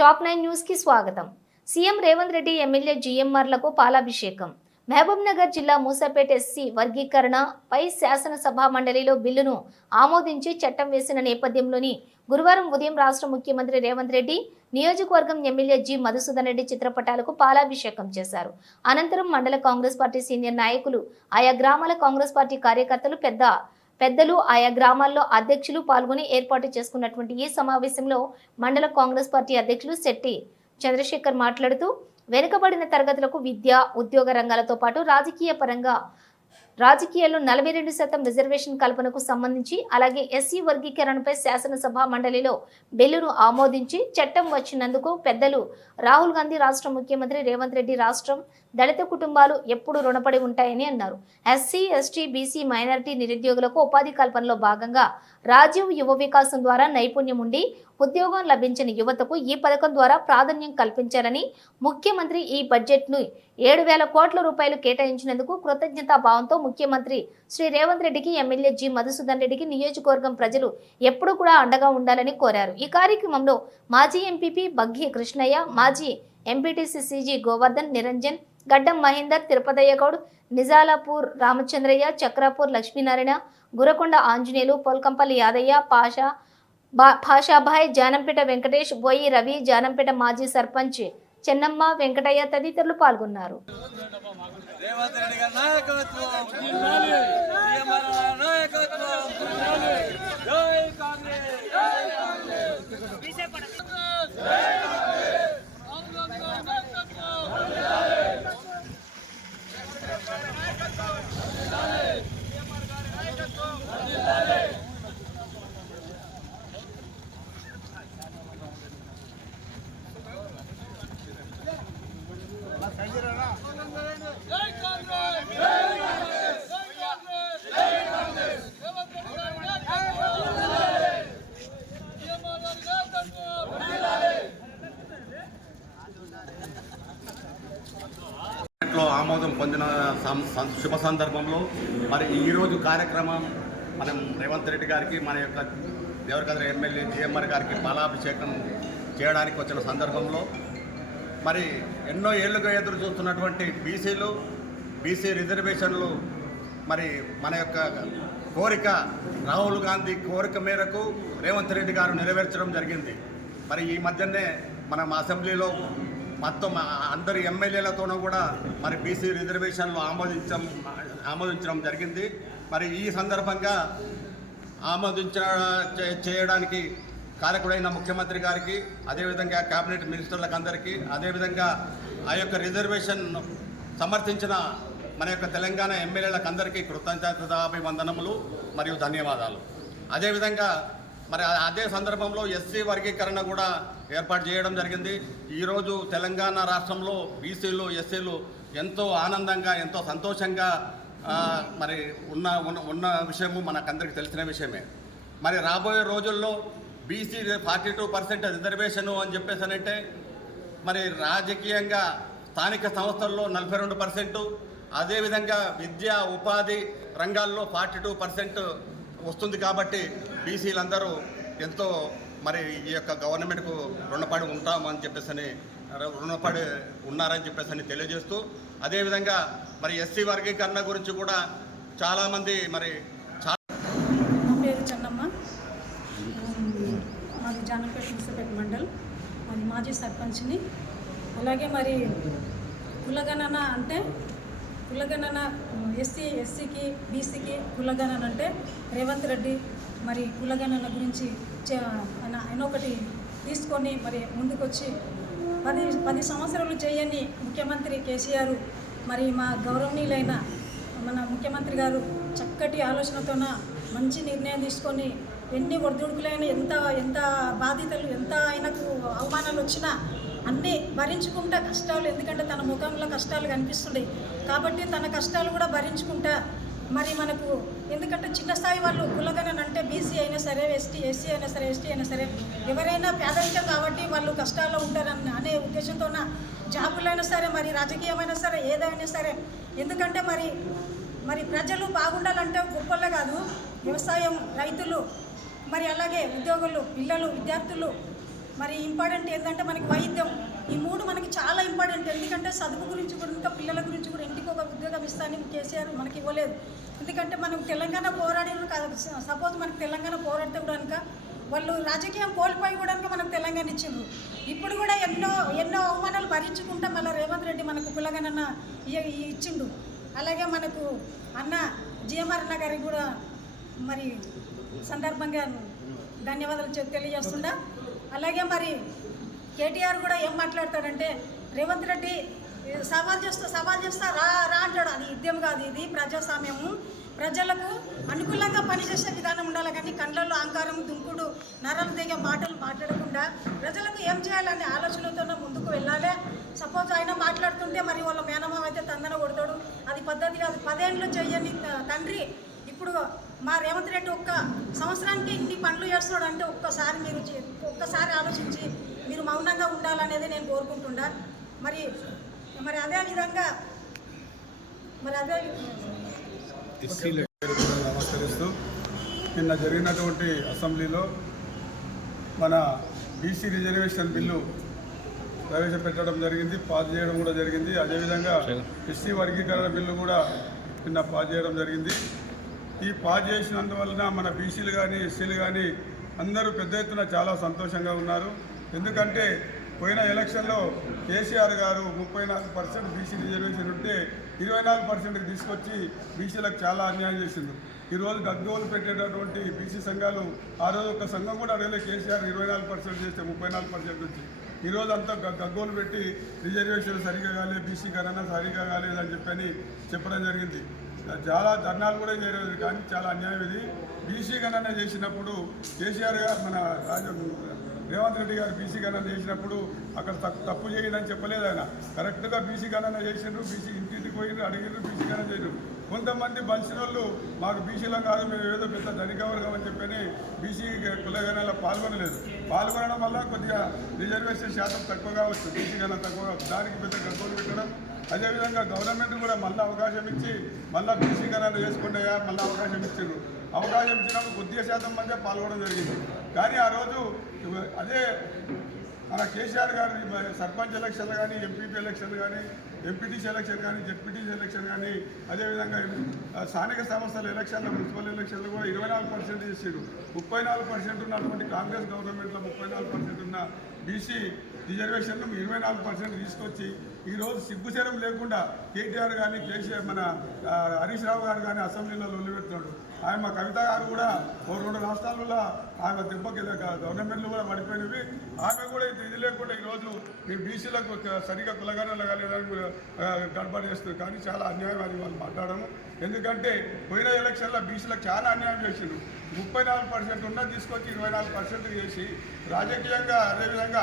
Top 9 news కి స్వాగతం. CM Revanth Reddy MLA జీఎంఆర్లకు పాలాభిషేకం. మహబూబ్ నగర్ జిల్లా మూసాపేట ఎస్సీ వర్గీకరణ పై శాసనసభ మండలిలో బిల్లును ఆమోదించి చట్టం వేసిన నేపథ్యంలోని గురువారం ఉదయం రాష్ట్ర ముఖ్యమంత్రి రేవంత్ రెడ్డి నియోజకవర్గం ఎమ్మెల్యే జి మధుసూదన్ రెడ్డి చిత్రపటాలకు పాలాభిషేకం చేశారు. అనంతరం మండల కాంగ్రెస్ పార్టీ సీనియర్ నాయకులు, ఆయా గ్రామాల కాంగ్రెస్ పార్టీ కార్యకర్తలు, పెద్దలు, ఆయా గ్రామాల్లో అధ్యక్షులు పాల్గొని ఏర్పాటు చేసుకున్నటువంటి ఈ సమావేశంలో మండల కాంగ్రెస్ పార్టీ అధ్యక్షులు శెట్టి చంద్రశేఖర్ మాట్లాడుతూ వెనుకబడిన తరగతులకు విద్య, ఉద్యోగ రంగాలతో పాటు రాజకీయాల్లో 42% రిజర్వేషన్ కల్పనకు సంబంధించి, అలాగే ఎస్సీ వర్గీకరణపై శాసనసభ మండలిలో బిల్లును ఆమోదించి చట్టం వచ్చినందుకు పెద్దలు రాహుల్ గాంధీ, రాష్ట్ర ముఖ్యమంత్రి రేవంత్ రెడ్డి రాష్ట్రం, దళిత కుటుంబాలు ఎప్పుడు రుణపడి ఉంటాయని అన్నారు. ఎస్సీ, ఎస్టీ, బీసీ, మైనారిటీ నిరుద్యోగులకు ఉపాధి కల్పనలో భాగంగా రాజీవ్ యువ వికాసం ద్వారా నైపుణ్యం ఉండి ఉద్యోగం లభించిన యువతకు ఈ పథకం ద్వారా ప్రాధాన్యం కల్పించాలని ముఖ్యమంత్రి ఈ బడ్జెట్ను 7,000 కోట్ల రూపాయలు కేటాయించినందుకు కృతజ్ఞతాభావంతో ముఖ్యమంత్రి శ్రీ రేవంత్ రెడ్డికి, ఎమ్మెల్యే జి మధుసూదన్ రెడ్డికి నియోజకవర్గం ప్రజలు ఎప్పుడూ కూడా అండగా ఉండాలని కోరారు. ఈ కార్యక్రమంలో మాజీ ఎంపీపీ బగ్గి కృష్ణయ్య, మాజీ ఎంపీటీసీ సిజి గోవర్ధన్, నిరంజన్, గడ్డం మహేందర్, తిరుపతయ్య గౌడ్, నిజాలాపూర్ రామచంద్రయ్య, చక్రాపూర్ లక్ష్మీనారాయణ, గురకొండ ఆంజనేయులు, పొల్కంపల్లి యాదయ్య, పాషాభాయ్, జానంపేట వెంకటేష్, బోయి రవి, జానంపేట మాజీ సర్పంచ్ చెన్నమ్మ, వెంకటయ్య తదితరులు పాల్గొన్నారు. ఆమోదం పొందిన శుభ సందర్భంలో మరి ఈరోజు కార్యక్రమం మనం రేవంత్ రెడ్డి గారికి, మన యొక్క దేవరకద్ర ఎమ్మెల్యే జీఎంఆర్ గారికి పాలాభిషేకం చేయడానికి వచ్చిన సందర్భంలో మరి ఎన్నో ఏళ్లుగా ఎదురు చూస్తున్నటువంటి బీసీ రిజర్వేషన్లు మరి మన యొక్క కోరిక, రాహుల్ గాంధీ కోరిక మేరకు రేవంత్ రెడ్డి గారు నెరవేర్చడం జరిగింది. మరి ఈ మధ్యనే మనం అసెంబ్లీలో మొత్తం అందరి ఎమ్మెల్యేలతోనూ కూడా మరి బీసీ రిజర్వేషన్లు ఆమోదించడం జరిగింది. మరి ఈ సందర్భంగా చేయడానికి కారకుడైన ముఖ్యమంత్రి గారికి, అదేవిధంగా కేబినెట్ మినిస్టర్లకు అందరికీ, అదేవిధంగా ఆ యొక్క రిజర్వేషన్ సమర్థించిన మన యొక్క తెలంగాణ ఎమ్మెల్యేలకు అందరికీ కృతజ్ఞతాభివందనములు మరియు ధన్యవాదాలు. అదేవిధంగా మరి అదే సందర్భంలో ఎస్సీ వర్గీకరణ కూడా ఏర్పాటు చేయడం జరిగింది. ఈరోజు తెలంగాణ రాష్ట్రంలో బీసీలు, ఎస్సీలు ఎంతో ఆనందంగా, ఎంతో సంతోషంగా మరి ఉన్న విషయము మనకందరికీ తెలిసిన విషయమే. మరి రాబోయే రోజుల్లో బీసీ 42% రిజర్వేషను అని చెప్పేసానంటే మరి రాజకీయంగా స్థానిక సంస్థల్లో 42%, అదేవిధంగా విద్య, ఉపాధి రంగాల్లో 42% వస్తుంది. కాబట్టి బీసీలందరూ ఎంతో మరి ఈ యొక్క గవర్నమెంట్కు రుణపడి ఉంటామని రుణపడి ఉన్నారని చెప్పేసి తెలియజేస్తూ, అదేవిధంగా మరి ఎస్సీ వర్గీకరణ గురించి కూడా చాలామంది మరి నా పేరు చెన్నమ్మ, మాది జానంపేట మూసాపేట మండల్, మరి మాజీ సర్పంచ్ని. అలాగే మరి కులగణన అంటే ఎస్సీకి బీసీకి కులగణన అంటే రేవంత్ రెడ్డి మరి కులగణన గురించి ఆయన ఒకటి తీసుకొని మరి ముందుకొచ్చి 10 సంవత్సరాలు చేయని ముఖ్యమంత్రి కేసీఆర్ మరి మా గౌరవనీయులైన మన ముఖ్యమంత్రి గారు చక్కటి ఆలోచనతోన మంచి నిర్ణయం తీసుకొని ఎన్ని ఒడిదుడుకులైన ఎంత బాధితులు, ఎంత ఆయనకు అవమానాలు వచ్చినా అన్నీ భరించుకుంటా కష్టాలు, ఎందుకంటే తన ముఖంలో కష్టాలు కనిపిస్తుండే కాబట్టి తన కష్టాలు కూడా భరించుకుంటా మరి మనకు, ఎందుకంటే చిన్న స్థాయి వాళ్ళు కులగణన అంటే బీసీ అయినా సరే, ఎస్సీ అయినా సరే, ఎస్టీ అయినా సరే, ఎవరైనా పేదరికం కాబట్టి వాళ్ళు కష్టాల్లో ఉంటారని అనే ఉద్దేశంతో జాబులైనా సరే, మరి రాజకీయమైనా సరే, ఏదైనా సరే, ఎందుకంటే మరి ప్రజలు బాగుండాలంటే గొప్పలే కాదు, వ్యవసాయం, రైతులు, మరి అలాగే ఉద్యోగులు, పిల్లలు, విద్యార్థులు, మరి ఇంపార్టెంట్ ఏంటంటే మనకి వైద్యం, ఈ మూడు మనకి చాలా ఇంపార్టెంట్. ఎందుకంటే చదువు గురించి కూడా, ఇంకా పిల్లల గురించి కూడా ఇంటికి ఒక ఉద్యోగం ఇస్తానని కేసీఆర్ మనకి ఇవ్వలేదు. ఎందుకంటే మనం తెలంగాణ పోరాడిన సపోజ్ మనకి తెలంగాణ పోరాడితే కూడా కనుక వాళ్ళు రాజకీయం కోల్పోయి కూడా మనకు తెలంగాణ ఇచ్చిండ్రు. ఇప్పుడు కూడా ఎన్నో అవమానాలు భరించుకుంటా మళ్ళీ రేవంత్ రెడ్డి మనకు కులగనన్న ఇచ్చిండు. అలాగే మనకు అన్న జిఎంఆర్ అన్న గారికి కూడా మరి సందర్భంగా ధన్యవాదాలు తెలియజేస్తుండా. అలాగే మరి కేటీఆర్ కూడా ఏం మాట్లాడతాడంటే, రేవంత్ రెడ్డి సవాల్ చేస్తా రా అంటాడు. అది యుద్ధం కాదు, ఇది ప్రజాస్వామ్యము. ప్రజలకు అనుకూలంగా పనిచేసే విధానం ఉండాలి, కానీ కళ్ళల్లో అహంకారం, దుంకుడు, నరాలు దిగే మాటలు మాట్లాడకుండా ప్రజలకు ఏం చేయాలనే ఆలోచనతో ముందుకు వెళ్ళాలి. సపోజ్ ఆయన మాట్లాడుతుంటే మరి వాళ్ళ మేనమామ అయితే తందన కొడతాడు, అది పద్ధతి కాదు. 10 ఏళ్ళు చెయ్యని తండ్రి ఇప్పుడు మా రేవంత్ రెడ్డి ఒక్క సంవత్సరానికి ఇన్ని పనులు చేస్తున్నాడు అంటే ఒక్కసారి ఆలోచించి మీరు మౌనంగా ఉండాలనేది నేను కోరుకుంటున్నా. మరి అదే విధంగా నమస్కరిస్తూ నిన్న జరిగినటువంటి అసెంబ్లీలో మన బీసీ రిజర్వేషన్ బిల్లు ప్రవేశపెట్టడం జరిగింది, పాస్ చేయడం కూడా జరిగింది. అదేవిధంగా ఎస్సీ వర్గీకరణ బిల్లు కూడా నిన్న పాస్ చేయడం జరిగింది. ఈ పాస్ చేసినందువలన మన బీసీలు కానీ ఎస్సీలు కానీ అందరూ పెద్ద ఎత్తున చాలా సంతోషంగా ఉన్నారు. ఎందుకంటే పోయిన ఎలక్షన్లో కేసీఆర్ గారు 34% బీసీ రిజర్వేషన్ ఉంటే 24%కి తీసుకొచ్చి బీసీలకు చాలా అన్యాయం చేసింది. ఈరోజు గగ్గోలు పెట్టేటటువంటి బీసీ సంఘాలు ఆ రోజు ఒక సంఘం కూడా అడగలేదు. కేసీఆర్ 24% చేస్తే 34% నుంచి ఈరోజు అంతా గగ్గోలు పెట్టి రిజర్వేషన్ సరిగా కాలేదు, బీసీ గణన సరిగా కాలేదని చెప్పడం జరిగింది. చాలా ధర్నాలు కూడా చేయలేదు, కానీ చాలా అన్యాయం ఇది. బీసీ గణన చేసినప్పుడు కేసీఆర్ గారు మన రేవంత్ రెడ్డి గారు బీసీ గణన చేసినప్పుడు అక్కడ తప్పు చేయదని చెప్పలేదు. ఆయన కరెక్ట్గా బీసీ గణన చేసిండ్రు, బీసీ ఇంటింటికి పోయిండ్రు, అడిగిండ్రు, బీసీ గణన చేసిండ్రు. కొంతమంది బలిసిన వాళ్ళు మాకు బీసీలో కాదు, మేము ఏదో పెద్ద ధనికవర్గం అని చెప్పని బీసీ కులగణనలో పాల్గొనడం వల్ల కొద్దిగా రిజర్వేషన్ శాతం తక్కువగా వస్తుంది, బీసీ గణన తక్కువగా వస్తుంది. దానికి పెద్ద గగ్గోలు పెట్టడం. అదేవిధంగా గవర్నమెంట్ కూడా మళ్ళీ అవకాశం ఇచ్చి మళ్ళీ బీసీ గణన చేసుకుంటే మళ్ళీ అవకాశం ఇచ్చిండ్రు. అవకాశం ఇచ్చినప్పుడు కొద్దిగా శాతం మధ్య పాల్గొనడం జరిగింది. కానీ ఆ రోజు అదే మన కేసీఆర్ గారి సర్పంచ్ ఎలక్షన్లు కానీ, ఎంపీపీ ఎలక్షన్లు కానీ, ఎంపీటీసీ ఎలక్షన్ కానీ, జెడ్పీటీసీ ఎలక్షన్ కానీ, అదేవిధంగా స్థానిక సంస్థల ఎలక్షన్లు, మున్సిపల్ ఎలక్షన్లు కూడా 24% చేసాడు. 34% ఉన్నటువంటి కాంగ్రెస్ గవర్నమెంట్లో 34% ఉన్న బీసీ రిజర్వేషన్లు 24% తీసుకొచ్చి ఈరోజు సిగ్గుచరం లేకుండా కేటీఆర్ కానీ, కేసీఆర్ మన హరీష్ రావు గారు కానీ అసెంబ్లీలో లొల్లిపెడుతున్నాడు. ఆయన కవిత గారు కూడా 2 రాష్ట్రాలలో ఆమె దెబ్బకి గవర్నమెంట్లు కూడా పడిపోయినవి. ఆమె కూడా ఇది లేకుండా ఈరోజు మీ బీసీలకు సరిగా కులగణనలు కాలేదని గడబడి చేస్తుంది. కానీ చాలా అన్యాయం అని వాళ్ళు మాట్లాడము. ఎందుకంటే పోయిన ఎలక్షన్లో బీసీలకు చాలా అన్యాయం చేసిండు. 34% ఉన్నది తీసుకొచ్చి 24% చేసి రాజకీయంగా, అదేవిధంగా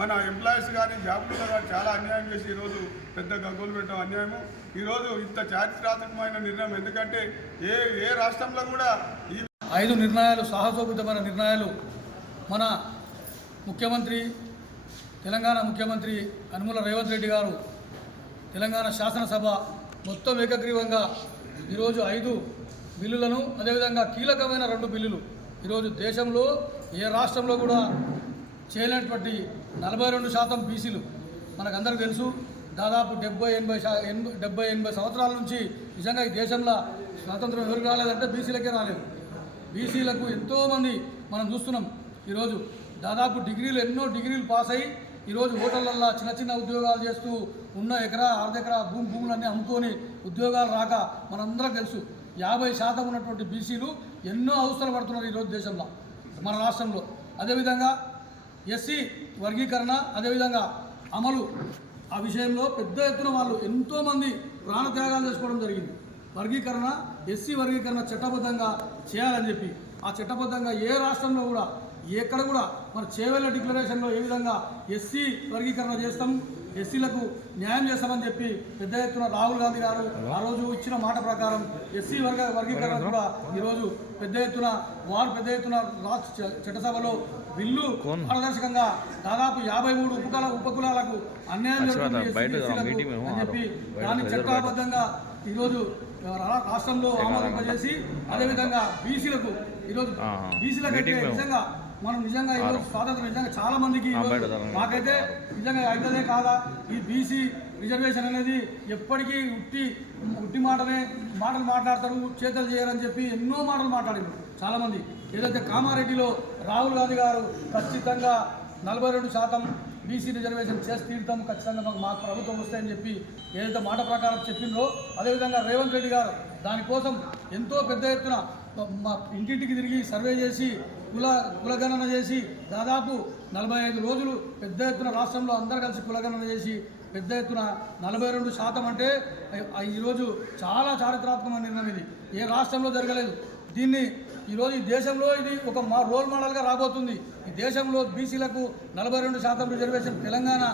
మన ఎంప్లాయీస్ కానీ, జాబ్లలో కానీ చాలా అన్యాయం చేసి ఈరోజు పెద్ద గగ్గోలు పెట్టడం అన్యాయము. ఈరోజు ఇంత చారిత్రాత్మకమైన నిర్ణయం. ఎందుకంటే ఏ రాష్ట్రంలో కూడా ఈ 5 నిర్ణయాలు, సాహసోపేతమైన నిర్ణయాలు మన ముఖ్యమంత్రి, తెలంగాణ ముఖ్యమంత్రి యనుమల రేవంత్ రెడ్డి గారు తెలంగాణ శాసనసభ మొత్తం ఏకగ్రీవంగా ఈరోజు 5 బిల్లులను, అదేవిధంగా కీలకమైన 2 బిల్లులు ఈరోజు దేశంలో ఏ రాష్ట్రంలో కూడా చేయలేనటువంటి 42% బీసీలు మనకందరికీ తెలుసు. దాదాపు 70-80 సంవత్సరాల నుంచి నిజంగా ఈ దేశంలో స్వాతంత్రం ఎవరికి రాలేదంటే బీసీలకే రాలేదు. బీసీలకు ఎంతోమంది మనం చూస్తున్నాం. ఈరోజు దాదాపు ఎన్నో డిగ్రీలు పాస్ అయ్యి ఈరోజు హోటళ్ళల్లో చిన్న ఉద్యోగాలు చేస్తూ ఉన్న ఎకరా, అర్ధెకరా భూములన్నీ అమ్ముకొని ఉద్యోగాలు రాక మనందరం తెలుసు. 50% ఉన్నటువంటి బీసీలు ఎన్నో అవసరాలు పడుతున్నారు ఈరోజు దేశంలో, మన రాష్ట్రంలో. అదేవిధంగా ఎస్సీ వర్గీకరణ, అదేవిధంగా అమలు, ఆ విషయంలో పెద్ద ఎత్తున వాళ్ళు ఎంతోమంది ప్రాణత్యాగాలు చేసుకోవడం జరిగింది. వర్గీకరణ, ఎస్సీ వర్గీకరణ చట్టబద్ధంగా చేయాలని చెప్పి ఆ చట్టబద్ధంగా ఏ రాష్ట్రంలో కూడా ఎక్కడ కూడా మన చేవెళ్ళ డిక్లరేషన్లో ఏ విధంగా ఎస్సీ వర్గీకరణ చేస్తాం, ఎస్సీలకు న్యాయం చేస్తామని చెప్పి పెద్ద ఎత్తున రాహుల్ గాంధీ గారు ఆ రోజు ఇచ్చిన మాట ప్రకారం ఎస్సీ వర్గీకరణ కూడా ఈరోజు పెద్ద ఎత్తున రాష్ట్ర చట్టసభలో బిల్లు పారదర్శకంగా దాదాపు 53 ఉపకులాలకు అన్యాయం జరుగుతుంది అని చెప్పి దాన్ని చట్టబద్ధంగా ఈరోజు రాష్ట్రంలో ఆమోదింపజేసి, అదేవిధంగా బీసీలకు ఈరోజు బీసీలకైతే నిజంగా మనం నిజంగా ఈరోజు స్వాతంత్రం నిజంగా చాలా మందికి మాకైతే నిజంగా అవుతుందే కాదా ఈ బీసీ రిజర్వేషన్ అనేది ఎప్పటికీ ఉట్టి మాటలు మాట్లాడతారు, చేతలు చేయరని చెప్పి ఎన్నో మాటలు మాట్లాడారు చాలామంది. ఏదైతే కామారెడ్డిలో రాహుల్ గాంధీ గారు ఖచ్చితంగా 42% బీసీ రిజర్వేషన్ చేసి తీరుతాము, ఖచ్చితంగా మాకు ప్రభుత్వం వస్తాయని చెప్పి ఏదైతే మాట ప్రకారం చెప్పిందో, అదేవిధంగా రేవంత్ రెడ్డి గారు దానికోసం ఎంతో పెద్ద ఎత్తున మా ఇంటింటికి తిరిగి సర్వే చేసి కులగణన చేసి దాదాపు 45 రోజులు పెద్ద ఎత్తున రాష్ట్రంలో అందరూ కలిసి కులగణన చేసి పెద్ద ఎత్తున 42% అంటే ఈరోజు చాలా చారిత్రాత్మకమైన నిర్ణయం. ఇది ఏ రాష్ట్రంలో జరగలేదు. దీన్ని ఈరోజు ఈ దేశంలో ఇది ఒక రోల్ మోడల్గా రాబోతుంది. ఈ దేశంలో బీసీలకు 42% రిజర్వేషన్ తెలంగాణ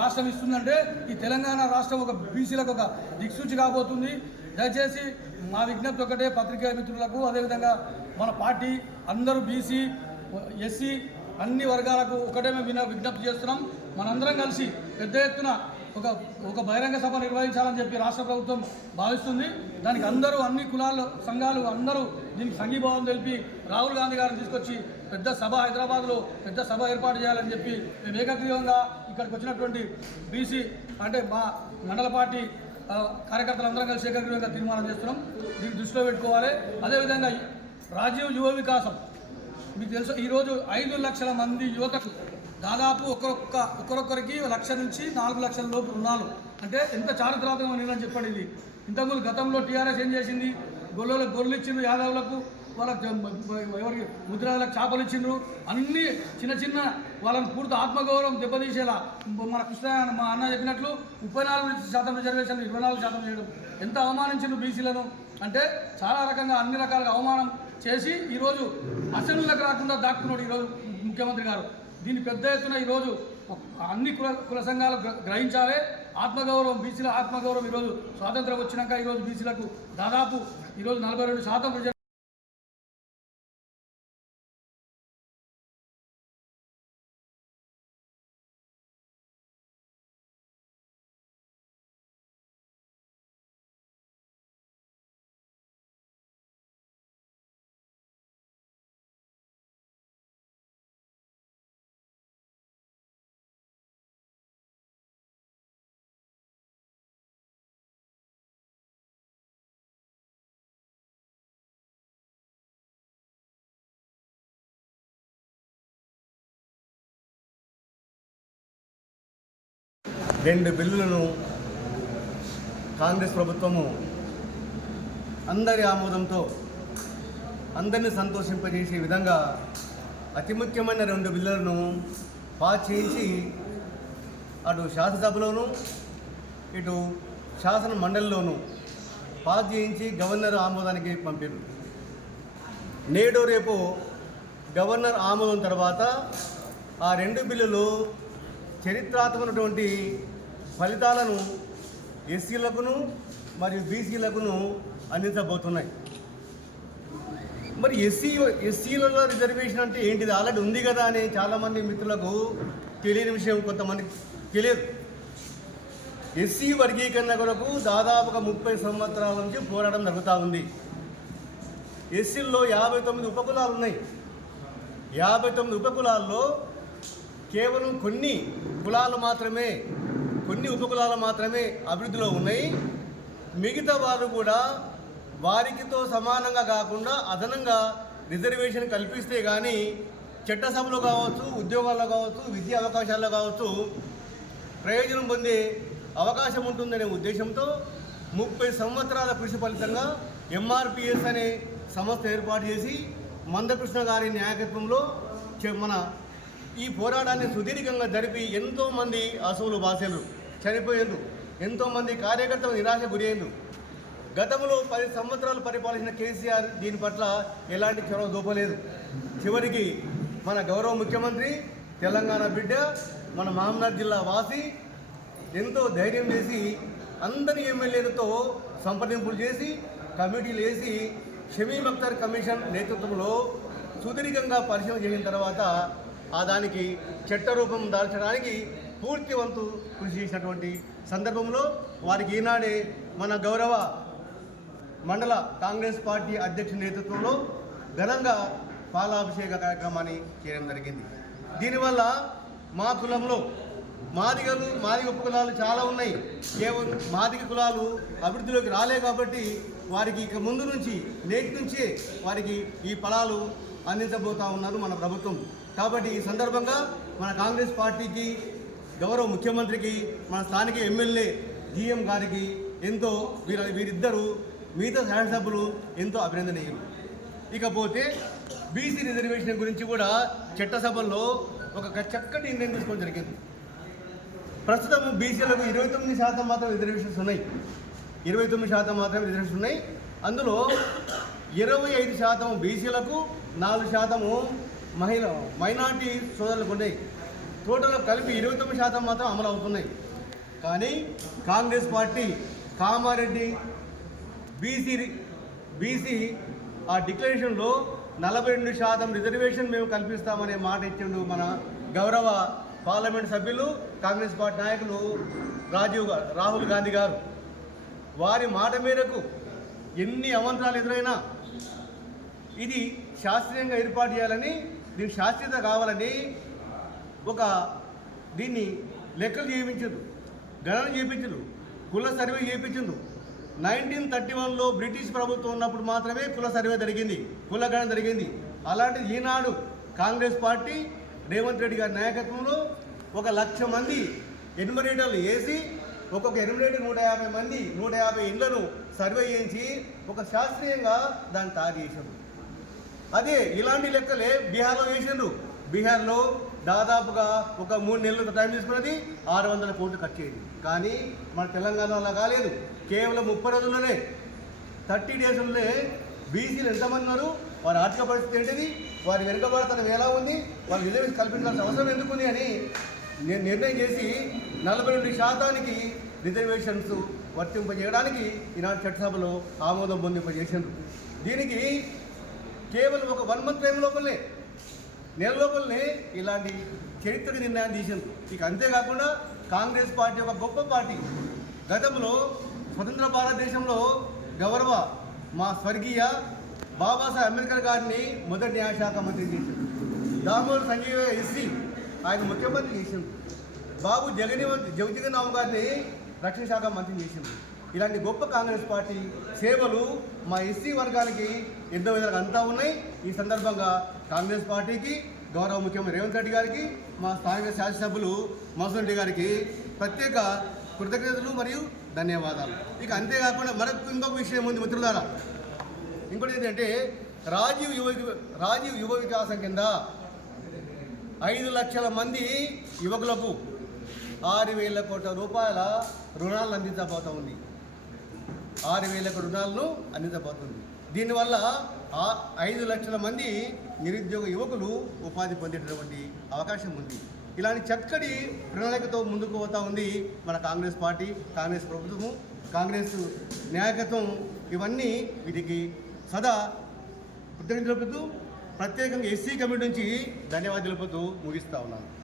రాష్ట్రం ఇస్తుందంటే ఈ తెలంగాణ రాష్ట్రం ఒక బీసీలకు ఒక దిక్సూచి కాబోతుంది. దయచేసి మా విజ్ఞప్తి ఒకటే పత్రికా మిత్రులకు, అదేవిధంగా మన పార్టీ అందరూ బీసీ ఎస్సీ అన్ని వర్గాలకు ఒకటే మేము విజ్ఞప్తి చేస్తున్నాం. మనందరం కలిసి పెద్ద ఎత్తున ఒక బహిరంగ సభ నిర్వహించాలని చెప్పి రాష్ట్ర ప్రభుత్వం భావిస్తుంది. దానికి అందరూ అన్ని కులాల సంఘాలు అందరూ దీనికి సంఘీభావం తెలిపి రాహుల్ గాంధీ గారిని తీసుకొచ్చి పెద్ద సభ హైదరాబాద్లో పెద్ద సభ ఏర్పాటు చేయాలని చెప్పి మేము ఏకగ్రీవంగా ఇక్కడికి వచ్చినటువంటి బీసీ అంటే మా మండల పార్టీ కార్యకర్తలందరం కలిసి ఏకగ్రీవంగా తీర్మానం చేస్తున్నాం. దీన్ని దృష్టిలో పెట్టుకోవాలి. అదేవిధంగా రాజీవ్ యువ వికాసం మీకు తెలుసు, ఈరోజు 5 లక్షల మంది యువతకు దాదాపు ఒక్కొక్కరికి 1 లక్ష నుంచి 4 లక్షల లోపు రుణాలు. అంటే ఎంత చారిత్రాత్మకమైన నిర్ణయం చెప్పండి ఇది. ఇంతకుముందు గతంలో టీఆర్ఎస్ ఏం చేసింది, గొర్రెలు ఇచ్చిండ్రు యాదవులకు, వాళ్ళకి ఎవరికి ముద్రాలకు చేపలు ఇచ్చిండ్రు, అన్నీ చిన్న వాళ్ళని పూర్తి ఆత్మగౌరవం దెబ్బతీసేలా మన కృష్ణ మా అన్న చెప్పినట్లు 34% రిజర్వేషన్ 24% చేయడం ఎంత అవమానించిండ్రు బీసీలను. అంటే చాలా రకంగా అన్ని రకాలుగా అవమానం చేసి ఈరోజు అసెంబ్లీలకు రాకుండా దాక్కున్నాడు ఈరోజు ముఖ్యమంత్రి గారు. దీన్ని పెద్ద ఎత్తున ఈరోజు అన్ని కుల సంఘాలు గ్రహించాలి. ఆత్మగౌరవం, బీసీల ఆత్మగౌరవం ఈరోజు స్వాతంత్రం వచ్చినాక ఈరోజు బీసీలకు దాదాపు ఈరోజు 42% రిజర్వేషన్ రెండు బిల్లులను కాంగ్రెస్ ప్రభుత్వము అందరి ఆమోదంతో అందరినీ సంతోషింపజేసే విధంగా అతి ముఖ్యమైన 2 బిల్లులను పాస్ చేయించి అటు శాసనసభలోను ఇటు శాసన మండలిలోను పాస్ చేయించి గవర్నర్ ఆమోదానికి పంపారు. నేడు రేపు గవర్నర్ ఆమోదం తర్వాత ఆ 2 బిల్లులు చరిత్రాత్మకమైనటువంటి ఫలితాలను ఎస్సీలకును మరియు బీసీలకును అందించబోతున్నాయి. మరి ఎస్సీలలో రిజర్వేషన్ అంటే ఏంటిది, ఆల్రెడీ ఉంది కదా అని చాలామంది మిత్రులకు తెలియని విషయం, కొంతమందికి తెలియదు. ఎస్సీ వర్గీకరణ కొరకు దాదాపుగా 30 సంవత్సరాల నుంచి పోరాటం జరుగుతూ ఉంది. ఎస్సీల్లో 59 ఉపకులాలు ఉన్నాయి. 59 ఉపకులాల్లో కేవలం కొన్ని ఉపకులాలు మాత్రమే అభివృద్ధిలో ఉన్నాయి. మిగతా వారు కూడా వారికితో సమానంగా కాకుండా అదనంగా రిజర్వేషన్ కల్పిస్తే కానీ చట్టసభలో కావచ్చు, ఉద్యోగాల్లో కావచ్చు, విద్యా అవకాశాల్లో కావచ్చు ప్రయోజనం పొందే అవకాశం ఉంటుందనే ఉద్దేశంతో 30 సంవత్సరాల కృషి ఫలితంగా ఎంఆర్పిఎస్ అనే సంస్థ ఏర్పాటు చేసి మందకృష్ణ గారి నాయకత్వంలో మన ఈ పోరాటాన్ని సుదీర్ఘంగా జరిపి ఎంతోమంది అసూలు బాసలు చనిపోయారు, ఎంతోమంది కార్యకర్తలు నిరాశ గురయ్యారు. గతంలో 10 సంవత్సరాలు పరిపాలించిన కేసీఆర్ దీని పట్ల ఎలాంటి చొరవ చూపలేదు. చివరికి మన గౌరవ ముఖ్యమంత్రి, తెలంగాణ బిడ్డ, మన మహబూబ్నగర్ జిల్లా వాసి ఎంతో ధైర్యం చేసి అందరి ఎమ్మెల్యేలతో సంప్రదింపులు చేసి కమిటీలు వేసి షమీమ్ అఖ్తర్ కమిషన్ నేతృత్వంలో సుదీర్ఘంగా పరిశీలన చేసిన తర్వాత దానికి చట్టరూపం దాల్చడానికి పూర్తి వంతు కృషి చేసినటువంటి సందర్భంలో వారికి ఈనాడే మన గౌరవ మండల కాంగ్రెస్ పార్టీ అధ్యక్షుడి నేతృత్వంలో ఘనంగా పాలాభిషేక కార్యక్రమాన్ని చేయడం జరిగింది. దీనివల్ల మా కులంలో మాదిగ ఉపకులాలు చాలా ఉన్నాయి. కేవలం మాదిగ కులాలు అభివృద్ధిలోకి రాలే కాబట్టి వారికి ఇక ముందు నుంచి నేటి నుంచే వారికి ఈ ఫలాలు అందించబోతా ఉన్నారు మన ప్రభుత్వం. కాబట్టి ఈ సందర్భంగా మన కాంగ్రెస్ పార్టీకి, గౌరవ ముఖ్యమంత్రికి, మన స్థానిక ఎమ్మెల్యే జీఎం గారికి ఎంతో వీరిద్దరూ మిగతా శాసనసభ్యులు ఎంతో అభినందనీయులు. ఇకపోతే బీసీ రిజర్వేషన్ గురించి కూడా చట్టసభల్లో ఒక చక్కటి నిర్ణయం తీసుకోవడం జరిగింది. ప్రస్తుతం బీసీలకు 29% మాత్రం రిజర్వేషన్స్ ఉన్నాయి. 29% మాత్రమే రిజర్వేషన్స్ ఉన్నాయి. అందులో 25% బీసీలకు, 4% మైనార్టీ సోదరులకు ఉన్నాయి. టోటల్ కలిపి 29% మాత్రం అమలు అవుతున్నాయి. కానీ కాంగ్రెస్ పార్టీ కామారెడ్డి బీసీ ఆ డిక్లరేషన్లో 42% రిజర్వేషన్ మేము కల్పిస్తామనే మాట ఇచ్చిండు మన గౌరవ పార్లమెంట్ సభ్యులు, కాంగ్రెస్ పార్టీ నాయకులు రాహుల్ గాంధీ గారు. వారి మాట మేరకు ఎన్ని అవంతరాలు ఎదురైనా ఇది శాస్త్రీయంగా ఏర్పాటు చేయాలని, దీనికి శాస్త్రీయత కావాలని దీన్ని లెక్కలు చేయించదు, గణన చేయించదు, కుల సర్వే చేయించదు. 1931లో బ్రిటిష్ ప్రభుత్వం ఉన్నప్పుడు మాత్రమే కుల సర్వే జరిగింది, కుల గణన జరిగింది. అలాంటిది ఈనాడు కాంగ్రెస్ పార్టీ రేవంత్ రెడ్డి గారి నాయకత్వంలో 1,00,000 మంది ఎన్యుమరేటర్లు వేసి ఒక్కొక్క ఎన్యుమరేటర్ 150 మంది 150 ఇండ్లను సర్వే చేయించి ఒక శాస్త్రీయంగా దాన్ని తయారు చేశారు. అదే ఇలాంటి లెక్కలే బీహార్లో చేసిండ్రు. బీహార్లో దాదాపుగా ఒక 3 నెలల టైం తీసుకున్నది 600 కోట్లు ఖర్చు అయ్యింది. కానీ మన తెలంగాణలో అలా కాలేదు. కేవలం 30 రోజుల్లోనే 30 డేస్లోనే బీసీలు ఎంతమంది ఉన్నారు, వారి ఆర్థిక పరిస్థితి ఏంటిది, వారి వెనుకబడతనం ఎలా ఉంది, వారి రిజర్వేషన్ కల్పించాల్సిన అవసరం ఎందుకుంది అని నిర్ణయం చేసి 42% రిజర్వేషన్స్ వర్తింపజేయడానికి ఈనాడు చట్టసభలో ఆమోదం పొందింపజేసిండ్రు. దీనికి కేవలం ఒక 1 మంత్ టైం లోపలనే, నెల లోపలనే ఇలాంటి చరిత్రక నిర్ణయాన్ని తీసింది. ఇక అంతేకాకుండా కాంగ్రెస్ పార్టీ ఒక గొప్ప పార్టీ. గతంలో స్వతంత్ర భారతదేశంలో గౌరవ మా స్వర్గీయ బాబాసాహెబ్ అంబేద్కర్ గారిని మొదటి న్యాయశాఖ మంత్రి చేసింది. దామోదర్ సంజీవ ఎస్సీ ఆయన ముఖ్యమంత్రి చేసింది. బాబు జగజీవన్ రామ్ గారిని రక్షణ శాఖ మంత్రి చేసింది. ఇలాంటి గొప్ప కాంగ్రెస్ పార్టీ సేవలు మా ఎస్సీ వర్గానికి ఎంతో విధాలుగా అంతా ఉన్నాయి. ఈ సందర్భంగా కాంగ్రెస్ పార్టీకి, గౌరవ ముఖ్యమంత్రి రేవంత్ రెడ్డి గారికి, మా స్థానిక శాసనసభ్యులు మధుసూదన్ రెడ్డి గారికి ప్రత్యేక కృతజ్ఞతలు మరియు ధన్యవాదాలు. ఇక అంతేకాకుండా ఇంకొక విషయం ఉంది మిత్రులారా. ఇంకోటి ఏంటంటే రాజీవ్ యువ వికాసం కింద 5 లక్షల మంది యువకులకు 6,000 కోట్ల రూపాయల రుణాలను అందించబోతూ ఉంది. 6,000 రుణాలను అందించబోతుంది. దీనివల్ల 5 లక్షల మంది నిరుద్యోగ యువకులు ఉపాధి పొందేటటువంటి అవకాశం ఉంది. ఇలాంటి చక్కటి ప్రణాళికతో ముందుకు పోతూ ఉంది మన కాంగ్రెస్ పార్టీ, కాంగ్రెస్ ప్రభుత్వము, కాంగ్రెస్ నాయకత్వం. ఇవన్నీ వీటికి సదా కృతజ్ఞతలు తెలుపుతూ, ప్రత్యేకంగా ఎస్సీ కమిటీ నుంచి ధన్యవాదాలు తెలుపుతూ ముగిస్తూ ఉన్నాను.